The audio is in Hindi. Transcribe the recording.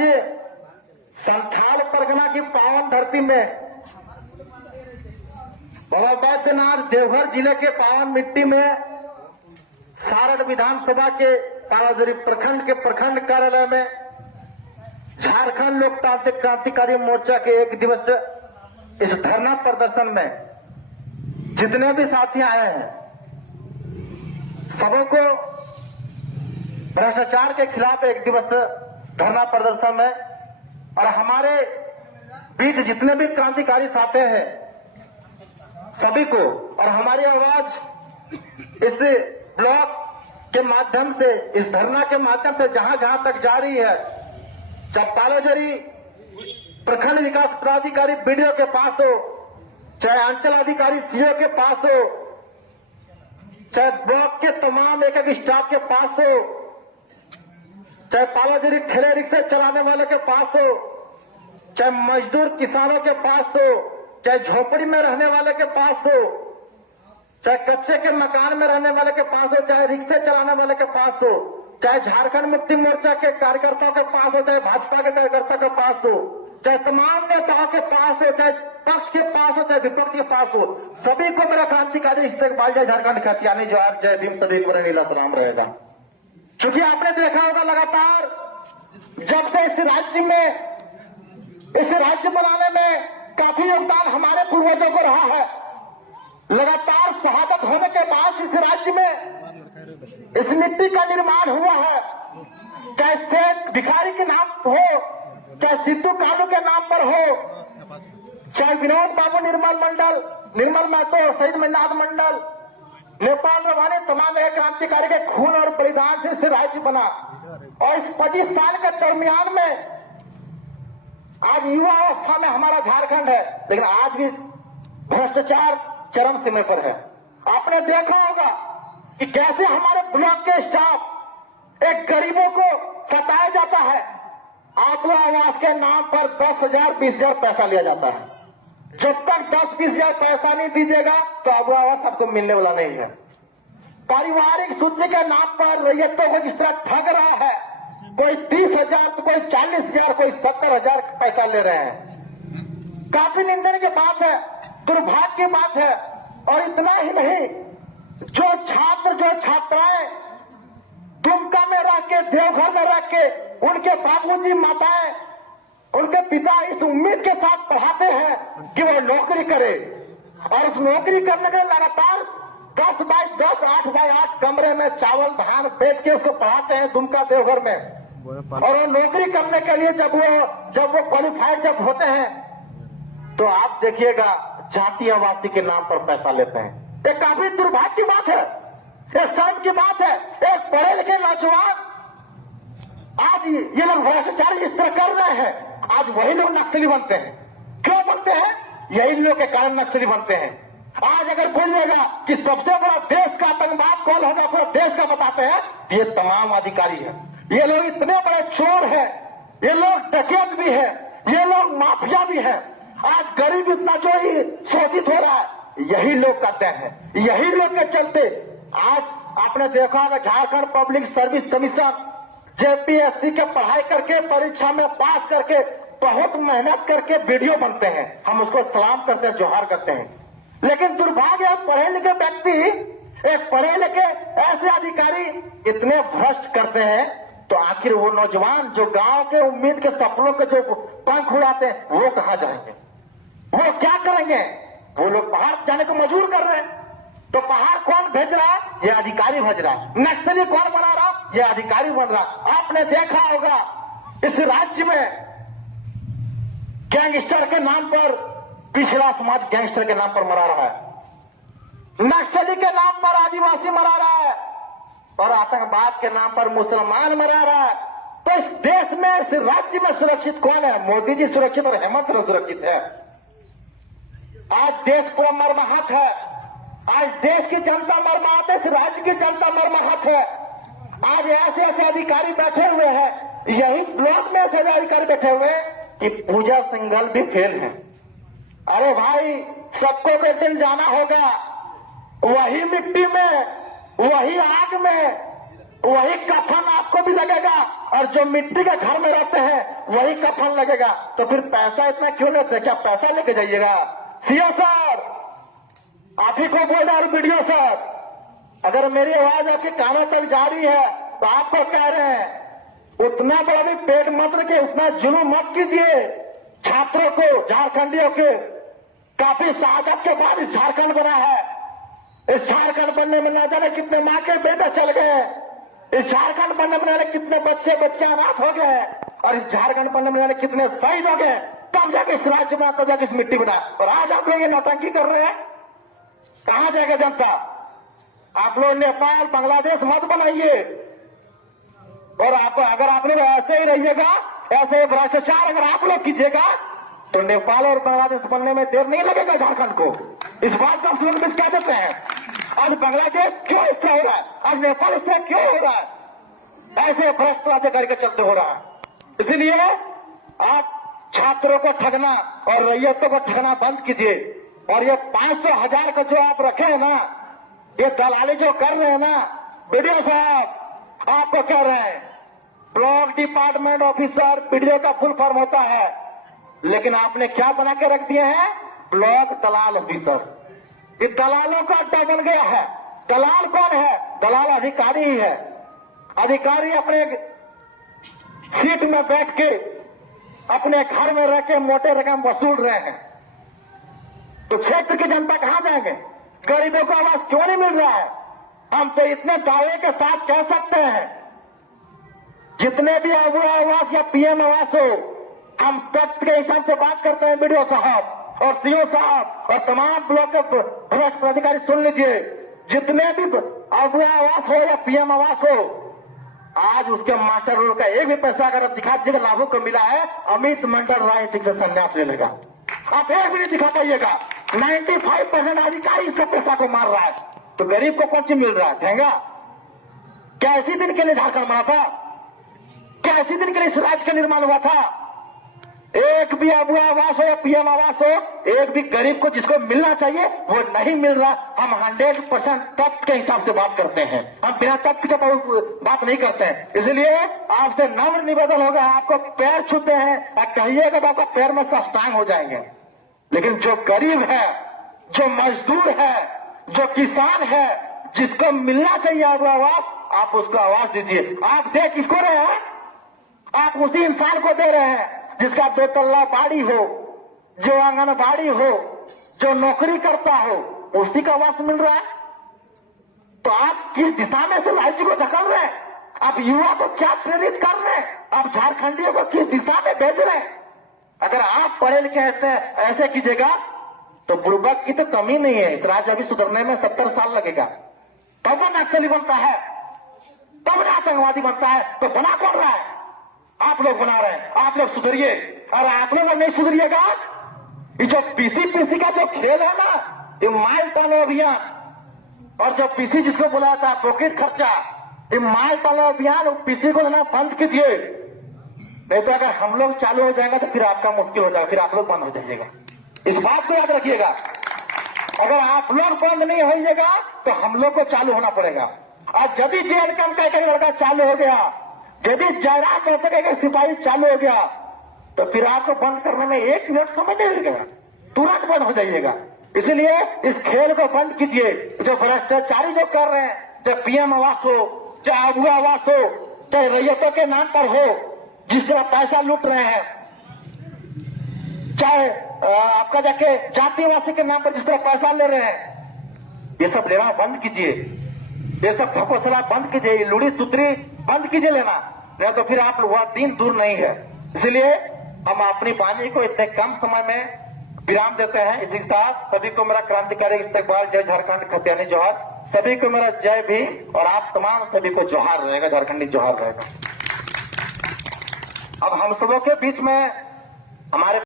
ये संथाल परगना की पावन धरती में बाबा बैद्यनाथ देवघर जिले के पावन मिट्टी में सारण विधानसभा के कालाजोरी प्रखंड के प्रखंड कार्यालय में झारखंड लोकतांत्रिक क्रांतिकारी मोर्चा के एक दिवसीय इस धरना प्रदर्शन में जितने भी साथी आए हैं सबको भ्रष्टाचार के खिलाफ एक दिवसीय धरना प्रदर्शन में और हमारे बीच जितने भी क्रांतिकारी साथी हैं सभी को और हमारी आवाज इस ब्लॉग के माध्यम से इस धरना के माध्यम से जहां जहां तक जा रही है, चाहे कालाजोरी प्रखंड विकास पदाधिकारी बीडीओ के पास हो, चाहे अंचल अधिकारी सीओ के पास हो, चाहे ब्लॉक के तमाम एक स्टाफ के पास हो, चाहे कालाजोरी ठेले रिक्शे चलाने वाले के पास हो, चाहे मजदूर किसानों के पास हो, चाहे झोपड़ी में रहने वाले के पास हो, चाहे कच्चे के मकान में रहने वाले के पास हो, चाहे रिक्शे चलाने वाले के पास हो, चाहे झारखंड मुक्ति मोर्चा के कार्यकर्ताओं के पास हो, चाहे भाजपा के कार्यकर्ता के पास हो, चाहे तमाम नेताओं के पास हो, चाहे पक्ष के पास हो, चाहे विपक्ष के पास हो, सभी को मेरा क्रांतिकारी इस्तेकबाल जय झारखंड खतियानी जवाहर जय भीम सदैव नीला सलाम रहेगा। क्योंकि आपने देखा होगा लगातार जब से इस राज्य बनाने में काफी योगदान हमारे पूर्वजों को रहा है। लगातार शहादत होने के बाद इस राज्य में इस मिट्टी का निर्माण हुआ है, चाहे शेख भिखारी के नाम हो, चाहे सिद्धू कालू के नाम पर हो, चाहे विनोद बाबू निर्मल महतो, शहीद मन्नाथ मंडल, नेपाल रवानी, तमाम क्रांतिकारी के खून और बलिदान से इस राज्य बना। और इस 25 साल के दरमियान में आज युवा अवस्था में हमारा झारखंड है, लेकिन आज भी भ्रष्टाचार चरम सीमा पर है। आपने देखा होगा कि कैसे हमारे ब्लॉक के स्टाफ एक गरीबों को सताया जाता है, आत्मा आवास के नाम पर 10,000 20,000 पैसा लिया जाता है। जब तक 10-20,000 पैसा नहीं दीजिएगा तो आत्मा आवास आपको मिलने वाला नहीं है। पारिवारिक सूची के नाम पर रैयतों को जिस तरह ठग रहा है, कोई 30,000 तो कोई 40,000 कोई 70,000 पैसा ले रहे हैं। काफी निंदन की बात है, दुर्भाग्य की बात है। और इतना ही नहीं, जो छात्राएं दुमका में रह के, देवघर में रह के, उनके बाबूजी माताएं, उनके पिता इस उम्मीद के साथ पढ़ाते हैं कि वो नौकरी करे, और उस नौकरी करने के लिए लगातार 10x10 8x8 कमरे में चावल धान बेच के उसको पढ़ाते हैं दुमका देवघर में। और वो नौकरी करने के लिए जब वो क्वालिफाइड जब होते हैं तो आप देखिएगा जाति आवासी के नाम पर पैसा लेते हैं। ये काफी दुर्भाग्य की बात है, ये शर्म की बात है। एक पढ़े लिखे नौजवान आज ये लोग भ्रष्टाचार इस तरह कर रहे हैं, आज वही लोग नक्सली बनते हैं। क्यों बनते हैं? यही लोग के कारण नक्सली बनते हैं। आज अगर बोलिएगा कि सबसे बड़ा देश का आतंकवाद कौन होगा, पूरा देश का बताते हैं, ये तमाम अधिकारी है। ये लोग इतने बड़े चोर हैं, ये लोग डकैत भी है, ये लोग माफिया भी है। आज गरीब इतना जो ही शोषित हो रहा है, यही लोग करते हैं। यही लोग के चलते आज आपने देखा होगा Jharkhand public service commission JPSC के पढ़ाई करके, परीक्षा में पास करके, बहुत मेहनत करके वीडियो बनते हैं। हम उसको सलाम करते हैं, जोहार करते हैं। लेकिन दुर्भाग्य है, पढ़े लिखे व्यक्ति, एक पढ़े लिखे ऐसे अधिकारी इतने भ्रष्ट करते हैं, तो आखिर वो नौजवान जो गांव के उम्मीद के सपनों के जो पंख उड़ाते हैं, वो कहां जाएंगे? वो क्या करेंगे? वो लोग पहाड़ जाने को मजबूर कर रहे हैं। तो पहाड़ कौन भेज रहा है? ये अधिकारी भेज रहा है। नक्सली कौन बना रहा? ये अधिकारी बन रहा। आपने देखा होगा इस राज्य में गैंगस्टर के नाम पर, पिछड़ा समाज गैंगस्टर के नाम पर मरा रहा है, नक्सली के नाम पर आदिवासी मरा रहा है, और आतंकवाद के नाम पर मुसलमान मरा रहा है। तो इस देश में, इस राज्य में सुरक्षित कौन है? मोदी जी सुरक्षित और हेमंत सोरेन सुरक्षित है। आज देश पूरा मर्माहत है, आज देश की जनता मर्माहत है, इस राज्य की जनता मर्माहत है। आज ऐसे अधिकारी बैठे हुए हैं, यही ब्लॉक में ऐसे अधिकारी बैठे हुए हैं कि पूजा सिंघल भी फेल है। अरे भाई, सबको एक दिन जाना होगा, वही मिट्टी में, वही आग में, वही कफन आपको भी लगेगा, और जो मिट्टी के घर में रहते हैं वही कफन लगेगा। तो फिर पैसा इतना क्यों लेते? क्या पैसा लेके जाइएगा? सीओ सर, आप ही को बोल रहा हूं, वीडियो सर, अगर मेरी आवाज आपके कानों तक जा रही है तो आपको कह रहे हैं, उतना बड़ा भी पेट मत रखिए, उतना जुल्म मत कीजिए छात्रों को, झारखंडियों के। काफी शहादत के बाद इस झारखंड बना है। इस झारखंड बनने में ना जाने कितने मां के बेटे चल गए, इस झारखंड बनने में जाने कितने बच्चे बच्चे अनाथ हो गए, और इस झारखंड बनने में जाने कितने शहीद हो गए। तब जाके इस राज्य बना, तब जाके इस मिट्टी बना। और आज आप लोग ये नौटंकी कर रहे हैं, कहां जाएगा जनता? आप लोग नेपाल बांग्लादेश मत बनाइए। और आप अगर आप लोग ऐसे ही रहिएगा, ऐसे भ्रष्टाचार अगर आप लोग कीजिएगा, तो नेपाल और बांग्लादेश बनने में देर नहीं लगेगा झारखंड को। इस बात को आप लोग क्या देते हैं? आज बांग्लादेश क्यों इस तरह हो रहा है? आज नेपाल इस तरह क्यों हो रहा है? ऐसे भ्रष्ट राज्य करके चलते हो रहा है। इसलिए आप छात्रों को ठगना और रैयतों को ठगना बंद कीजिए। और ये 500,000 का जो आप रखे हैं ना, ये दलाली जो कर रहे हैं ना, वीडियो साहब आपको कह रहे हैं, ब्लॉक डिपार्टमेंट ऑफिसर वीडियो का फुल फॉर्म होता है, लेकिन आपने क्या बना के रख दिए हैं? ब्लॉक दलाल ऑफिसर। ये दलालों का अड्डा बन गया है। दलाल कौन है? दलाल अधिकारी ही है। अधिकारी अपने सीट में बैठ के अपने घर में रह के मोटे रकम वसूल रहे हैं। तो क्षेत्र की जनता कहां जाएंगे? गरीबों को आवास क्यों नहीं मिल रहा है? हम तो इतने दावे के साथ कह सकते हैं, जितने भी अबुआ आवास या पीएम आवास हो, हम तथ्य के हिसाब से बात करते हैं। वीडियो साहब और सीओ साहब और तमाम ब्लॉक के भ्रष्ट अधिकारी सुन लीजिए, जितने भी अबुआ आवास हो या पीएम आवास हो, आज उसके मास्टर रोल का एक भी पैसा अगर आप दिखा दीजिएगा लाभों को मिला है, अमित मंडल राजनीतिक से संन्यास ले लेगा। आप एक भी नहीं दिखा पाइएगा। 95% अधिकारी इसका पैसा को मार रहा है, तो गरीब को कौन सी मिल रहा है? ठेंगा? क्या इसी दिन के लिए झारखंड बना था? क्या इसी दिन के लिए इस राज्य का निर्माण हुआ था? एक भी अबुआ आवास हो या पीएम आवास हो, एक भी गरीब को जिसको मिलना चाहिए वो नहीं मिल रहा। हम 100% तथ्य के हिसाब से बात करते हैं, हम बिना तथ्य के बात नहीं करते हैं। इसलिए आपसे नम्र निवेदन होगा, आपको पैर छूते हैं, कहिएगा तो आपका पैर में साष्टांग हो जाएंगे। लेकिन जो गरीब है, जो मजदूर है, जो किसान है, जिसको मिलना चाहिए अबुआ आवास, आप उसको आवास दीजिए। आप दे किसको रहे हैं? आप उसी इंसान को दे रहे हैं जिसका 2 तल्ला बाड़ी हो, जो आंगनबाड़ी हो, जो नौकरी करता हो, उसी का आवास मिल रहा है। तो आप किस दिशा में से राज्य को धकेल रहे हैं? आप युवा को क्या प्रेरित कर रहे हैं? आप झारखंडियों को किस दिशा में भेज रहे हैं? अगर आप पढ़े लिखे ऐसे कीजिएगा तो बुर्बक की तो कमी नहीं है। इस राज्य अभी सुधरने में 70 साल लगेगा। तब वो नक्सली बनता है, तब वो आतंकवादी बनता है। तो बना कौन रहा है? आप लोग बना रहे हैं। आप लोग सुधरिए। और आप लोग नहीं सुधरिएगा, ये जो पीसी का जो खेल है ना, ये माइल पालो अभियान, और जो पीसी जिसको बोला था पॉकेट खर्चा, ये माइल पालो अभियान पीसी को लेना बंद कीजिए। नहीं तो अगर हम लोग चालू हो जाएगा तो फिर आपका मुश्किल हो जाएगा, फिर आप लोग बंद हो जाइएगा। इस बात को याद रखिएगा। अगर आप लोग बंद नहीं होइएगा तो हम लोग को चालू होना पड़ेगा। और यदि जेएलकम का एक लड़का चालू हो गया, यदि जयराम कहते का सिपाही चालू हो गया, तो फिर आपको बंद करने में 1 मिनट समय नहीं लगेगा, तुरंत बंद हो जाइएगा। इसलिए इस खेल को बंद कीजिए। जो भ्रष्टाचारी जो कर रहे हैं, चाहे पीएम आवास हो, चाहे अबुआ आवास हो, चाहे रैयतों के नाम पर हो, जिस तरह पैसा लूट रहे हैं, चाहे आपका जाके जातिवासी के नाम पर जिस तरह पैसा ले रहे हैं, ये सब लेना बंद कीजिए। ये सब घोषणा बंद कीजिए, लुड़ी सूत्री बंद कीजिए लेना, नहीं तो फिर आप वह दिन दूर नहीं है। इसलिए हम अपनी वाणी को इतने कम समय में विराम देते हैं। इसी के साथ सभी को मेरा क्रांतिकारी इस्तकबाल, जय झारखंड, खतियानी जोहार। सभी को मेरा जय भी, और आप तमाम सभी को जोहार रहेगा, झारखंडी जोहार रहेगा। अब हम सबों के बीच में हमारे